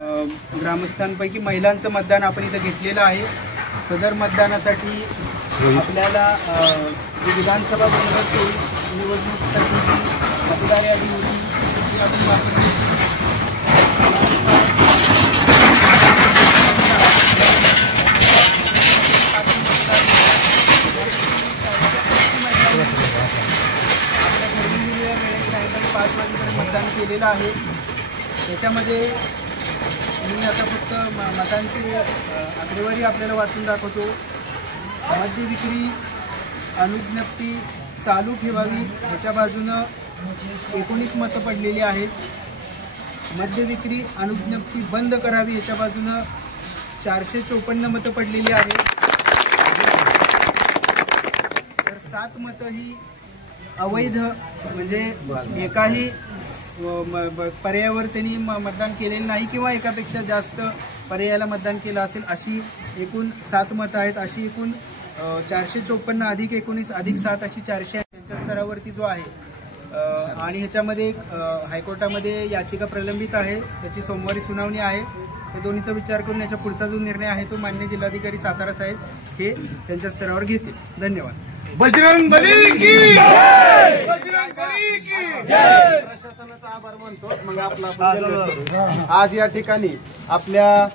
ग्रामस्थांपैकी महिलांचं मतदान आपण इथं घेतलेलं आहे। सदर मतदानासाठी आपल्याला विधानसभा 2024 निवडणुकीसाठी मतदार यादी होती आपण मतदान केलेलं आहे। त्याच्यामध्ये मी आता फक्त मतांची आकडेवारी आपल्याला वाचून दाखवतो। मद्य विक्री अनुज्ञप्ती चालू ठेवावी ह्याच्या बाजूनं 19 मतं पडलेली आहेत। मद्य विक्री अनुज्ञप्ती बंद करावी ह्याच्या बाजूनं 454 मतं पडलेली आहेत। तर 7 मतं ही अवैध म्हणजे एकाही पर्यायावर त्यांनी मतदान केलेलं नाही किंवा एकापेक्षा जास्त पर्यायाला मतदान केलं असेल अशी एकूण 7 मतं आहेत। अशी एकूण 454 अधिक 19 अधिक 7 अशी 400 त्यांच्या स्तरावरती जो आहे आणि ह्याच्यामध्ये हायकोर्टामध्ये याचिका प्रलंबित आहे, त्याची सोमवारी सुनावणी आहे। त्या दोन्हीचा विचार करून याच्या पुढचा जो निर्णय आहे तो माननीय जिल्हाधिकारी सातारा साहेब हे त्यांच्या स्तरावर घेतील। धन्यवाद। बजरंग बली की जय, बजरंग बली की जय। प्रशासनाचा आभार मानतो। मग आपला आज या ठिकाणी आपल्या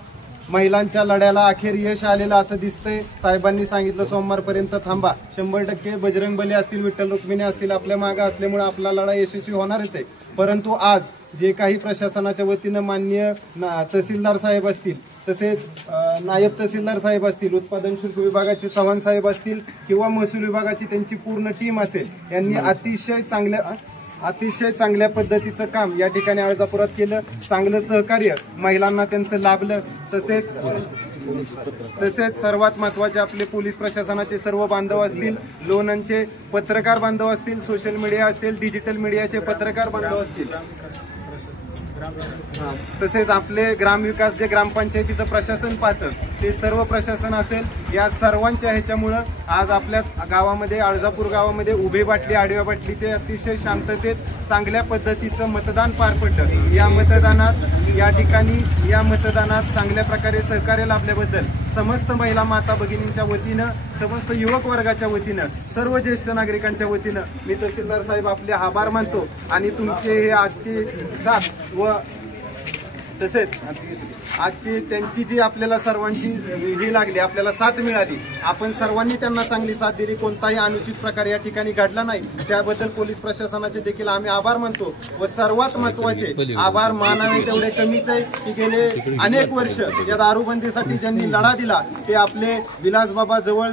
महिलांच्या लढ्याला अखेर यश आलेलं असं दिसतंय। साहेबांनी सांगितलं सोमवारपर्यंत थांबा, 100% बजरंग बली असतील, विठ्ठल रुक्मिणी असतील आपल्या मागे असल्यामुळे आपला लढा यशस्वी होणारच आहे। परंतु आज जे काही प्रशासनाच्या वतीनं माननीय तहसीलदार साहेब असतील, तसेच नायब तहसीलदार साहेब असतील, उत्पादन शुल्क विभागाचे चव्हाण साहेब असतील किंवा महसूल विभागाची त्यांची पूर्ण टीम असेल, यांनी अतिशय चांगल्या पद्धतीचं काम या ठिकाणी अर्जापुरात केलं। चांगलं सहकार्य महिलांना त्यांचं लाभलं। तसेच सर्वात महत्त्वाचे आपले पोलीस प्रशासनाचे सर्व बांधव असतील, लोणंदचे पत्रकार बांधव असतील, सोशल मीडिया असेल, डिजिटल मीडियाचे पत्रकार बांधव असतील, तसेच आपले ग्रामविकास जे ग्रामपंचायतीचं प्रशासन पाहतं ते सर्व प्रशासन असेल, या सर्वांच्या ह्याच्यामुळं आज आपल्या गावामध्ये अर्जापूर गावामध्ये उभे बाटली आडव्या बाटलीचे अतिशय शांततेत चांगल्या पद्धतीचं मतदान पार पडलं। या मतदानात चांगल्या प्रकारे सहकार्य लाभल्याबद्दल समस्त महिला माता भगिनींच्या वतीनं, समस्त युवक वर्गाच्या वतीनं, सर्व ज्येष्ठ नागरिकांच्या वतीनं मी तहसीलदार साहेब आपले आभार मानतो। आणि तुमचे हे आजचे साथ व तसेच आजची त्यांची जी आपल्याला सर्वांची ही लागली, आपल्याला साथ मिळाली, आपण सर्वांनी त्यांना चांगली साथ दिली, कोणताही अनुचित प्रकार या ठिकाणी घडला नाही, त्याबद्दल पोलीस प्रशासनाचे देखील आम्ही आभार मानतो। व सर्वात महत्त्वाचे आभार मानावे तेवढे कमीच आहे की गेले अनेक वर्ष या दारूबंदीसाठी ज्यांनी लढा दिला ते आपले विलासबाबा जवळ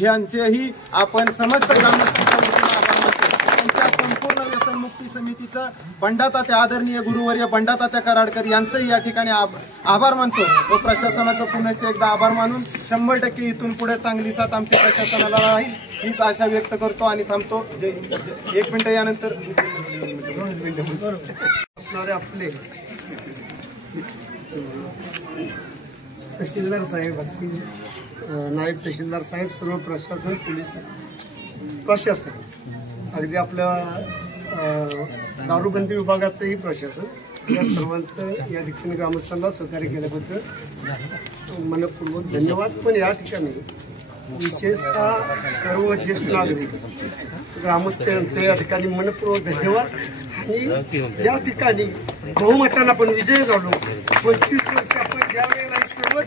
यांचेही आपण समस्त ग्रामस्थांच्या वतीने आभार मानतो। त्यांच्या संपूर्ण व्यसनमुक्ती समितीचं बंडातात्या आदरणीय गुरुवर्य बंडातात्या कराडकर यांचंही या ठिकाणी आभार मानतो व प्रशासनाचं पुन्हा एकदा आभार मानून 100% इथून पुढे चांगली साथ आमच्या प्रशासनाला राहील हीच आशा व्यक्त करतो आणि थांबतो। 1 मिनिट यानंतर आपले तहसीलदार साहेब असतील, नायब तहसीलदार साहेब, सर्व प्रशासन, पोलीस प्रशासन, अगदी आपल्या दारूबंदी विभागाचंही प्रशासन, या सर्वांचं या ठिकाणी ग्रामस्थांना सहकार्य केल्याबद्दल मनपूर्वक धन्यवाद। पण या ठिकाणी विशेषतः सर्व ज्येष्ठ नागरिक ग्रामस्थ यांचं या ठिकाणी मनपूर्वक धन्यवाद। आणि या ठिकाणी बहुमतानं आपण विजय झालो। 25 वर्ष आपण ज्या वेळेला सर्वच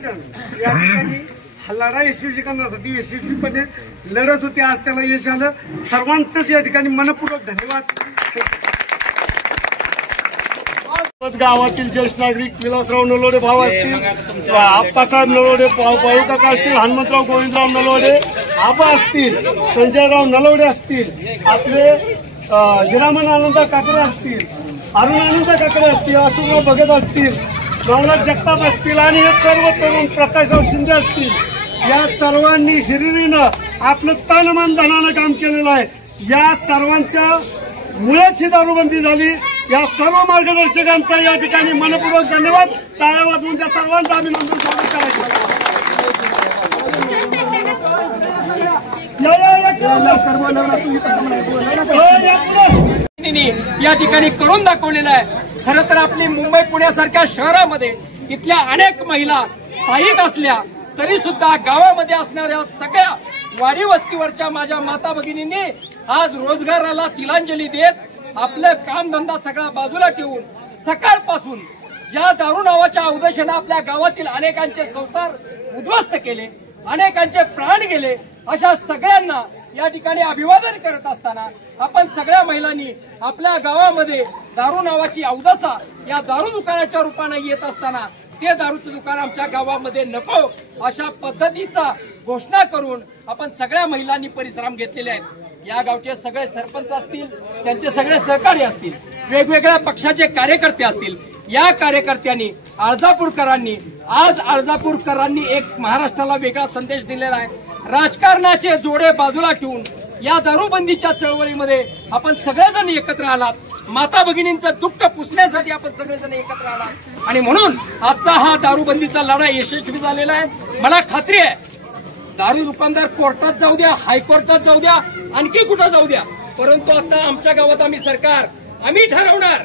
जण या ठिकाणी हा लढा यशस्वी करण्यासाठी यशस्वीपणे लढत होते, आज त्याला यश आलं। सर्वांचंच या ठिकाणी मनपूर्वक धन्यवाद। गावातील ज्येष्ठ नागरिक विलासराव नलोडे भाऊ असतील, आप्पासाहेब नलोडे भाऊ काका असतील, हनुमंतराव गोविंदराव नलोडे आबा असतील, संजयराव नलोडे असतील, आपले गिरामन आनंद काकडे असतील, अरुण आनंद काकडे असतील, अशोकराव भगत असतील, नवनाथ जगताप असतील आणि हे सर्व तरुण प्रकाशराव शिंदे असतील, या सर्वांनी हिरिरीनं आपलं तन मन धनानं काम केलेलं आहे। या सर्वांच्या मुळेच ही दारूबंदी झाली। या सर्व मार्गदर्शकांचा या ठिकाणी मनपूर्वक धन्यवाद। टाळ्या वाजवून त्या सर्वांचं अभिनंदन स्वागत करायचं। या ठिकाणी करून दाखवलेलं आहे। खरं तर आपली मुंबई पुण्यासारख्या शहरामध्ये इथल्या अनेक महिला स्थायिक असल्या तरी सुद्धा गावामध्ये असणाऱ्या सगळ्या वाडी वस्तीवरच्या माझ्या माता भगिनींनी आज रोजगाराला तिलांजली देत आपलं कामधंदा सगळा बाजूला ठेवून सकाळपासून ज्या दारू नावाच्या अवदशानं आपल्या गावातील अनेकांचे संसार उद्ध्वस्त केले, अनेकांचे प्राण गेले, अशा सगळ्यांना या ठिकाणी अभिवादन करत असताना आपण सगळ्या महिलांनी आपल्या गावामध्ये दारू नावाची अवदसा या दारू दुकानाच्या रूपाने येत असताना ते दारूचं दुकान आमच्या गावामध्ये नको अशा पद्धतीचा घोषणा करून आपण सगळ्या महिलांनी परिश्रम घेतलेले आहेत। या गावचे सगळे सरपंच असतील, त्यांचे सगळे सहकारी असतील, वेगवेगळ्या पक्षाचे कार्यकर्ते असतील, या कार्यकर्त्यांनी आज अर्जापूरकरांनी एक महाराष्ट्राला वेगळा संदेश दिलेला आहे। राजकारणाचे जोडे बाजूला ठेवून या दारूबंदीच्या चळवळीमध्ये आपण सगळेजण एकत्र आलात, माता भगिनींचं दुःख पुसण्यासाठी आपण सगळेजण एकत्र आलात आणि म्हणून आजचा हा दारूबंदीचा लढा यशस्वी झालेला आहे। मला खात्री आहे दारू दुकानदार कोर्टात जाऊ द्या, हायकोर्टात जाऊ द्या, आणखी कुठं जाऊ द्या, परंतु आता आमच्या गावात आम्ही ठरवणार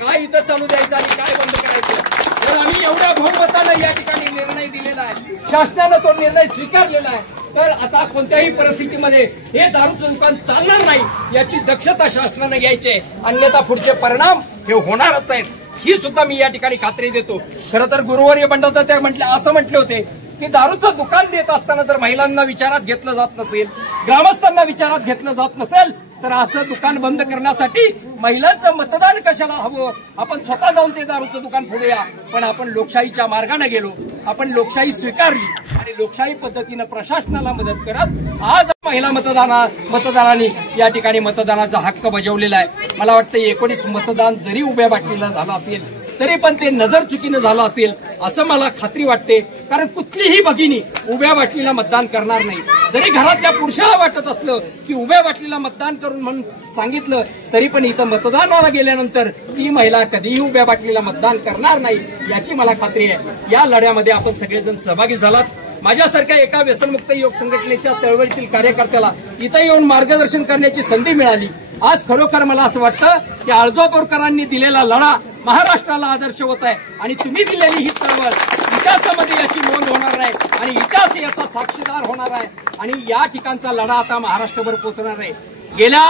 काय इथं चालू द्यायचं आणि काय बंद करायचं। तर आम्ही एवढ्या बहुमतानं या ठिकाणी निर्णय दिलेला आहे, शासनानं तो निर्णय स्वीकारलेला आहे। तर आता कोणत्याही परिस्थितीमध्ये हे दारूचं दुकान चालणार नाही याची दक्षता शासनानं घ्यायची, अन्यथा पुढचे परिणाम हे होणारच आहेत, ही सुद्धा मी या ठिकाणी खात्री देतो। खरं तर गुरुवर्य बंडाचा ते असं म्हटले होते की दारूचं दुकान देत असताना जर महिलांना विचारात घेतलं जात नसेल, ग्रामस्थांना विचारात घेतलं जात नसेल तर असं दुकान बंद करण्यासाठी महिलांचं मतदान कशाला हवं, आपण स्वतः जाऊन ते दारूचं दुकान फोडूया। पण आपण लोकशाहीच्या मार्गाने गेलो, आपण लोकशाही स्वीकारली आणि लोकशाही पद्धतीनं प्रशासनाला मदत करत आज महिला मतदारांनी या ठिकाणी मतदानाचा हक्क बजावलेला आहे। मला वाटतं 19 मतदान जरी उभ्या बाटलीला झालं असेल तरी पण ते नजर चुकीनं झालं असेल असं मला खात्री वाटते, कारण कुठलीही भगिनी उभ्या बाटलीला मतदान करणार नाही। जरी घरातल्या पुरुषाला वाटत असलं की उभ्या बाटलीला मतदान करून म्हणून सांगितलं तरी पण इथं मतदानाला गेल्यानंतर ती महिला कधीही उभ्या बाटलीला मतदान करणार नाही याची मला खात्री आहे। या लढ्यामध्ये आपण सगळेजण सहभागी झालात। माझ्यासारख्या एका व्यसनमुक्त युवक संघटनेच्या चळवळीतील कार्यकर्त्याला इथं येऊन मार्गदर्शन करण्याची संधी मिळाली। आज खरोखर मला असं वाटतं की अर्जापूरकरांनी दिलेला लढा महाराष्ट्राला आदर्श होत आहे आणि तुम्ही दिलेली ही चळवळ इतिहासामध्ये याची नोंद होणार आहे आणि इतिहास याचा साक्षीदार होणार आहे आणि या ठिकाणचा लढा आता महाराष्ट्रभर पोहोचणार आहे। गेल्या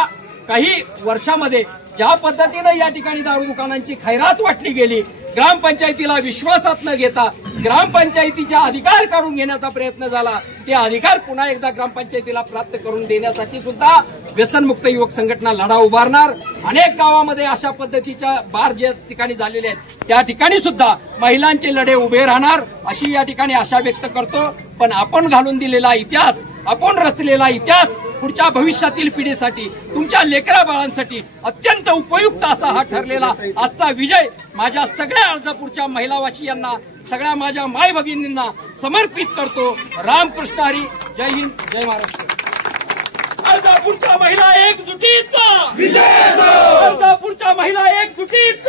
काही वर्षामध्ये ज्या पद्धतीनं या ठिकाणी दारू दुकानांची खैरात वाटली गेली, ग्रामपंचायतीला विश्वासात न घेता ग्रामपंचायतीचा अधिकार काढून घेण्याचा प्रयत्न झाला, ते अधिकार पुन्हा एकदा ग्रामपंचायतीला प्राप्त करून देण्यासाठी सुद्धा व्यसनमुक्त युवक संघटना लढा उभारणार। अनेक गावामध्ये अशा पद्धतीच्या बार ज्या ठिकाणी झालेले आहेत त्या ठिकाणी सुद्धा महिलांचे लढे उभे राहणार अशी या ठिकाणी आशा व्यक्त करतो। पण आपण घालून दिलेला इतिहास, आपण रचलेला इतिहास पुढच्या भविष्यातील पिढीसाठी, तुमच्या लेकरा बाळांसाठी अत्यंत उपयुक्त असा हा ठरलेला आजचा विजय माझ्या सगळ्या अर्जापूरच्या महिलावासियांना, सगळ्या माझ्या माय भगिनींना समर्पित करतो। रामकृष्ण हरी, जय हिंद, जय महाराष्ट्र। अर्जापूरच्या महिला एकजुटीचा विजय असो, अर्जापूरच्या महिला एकजुटीचा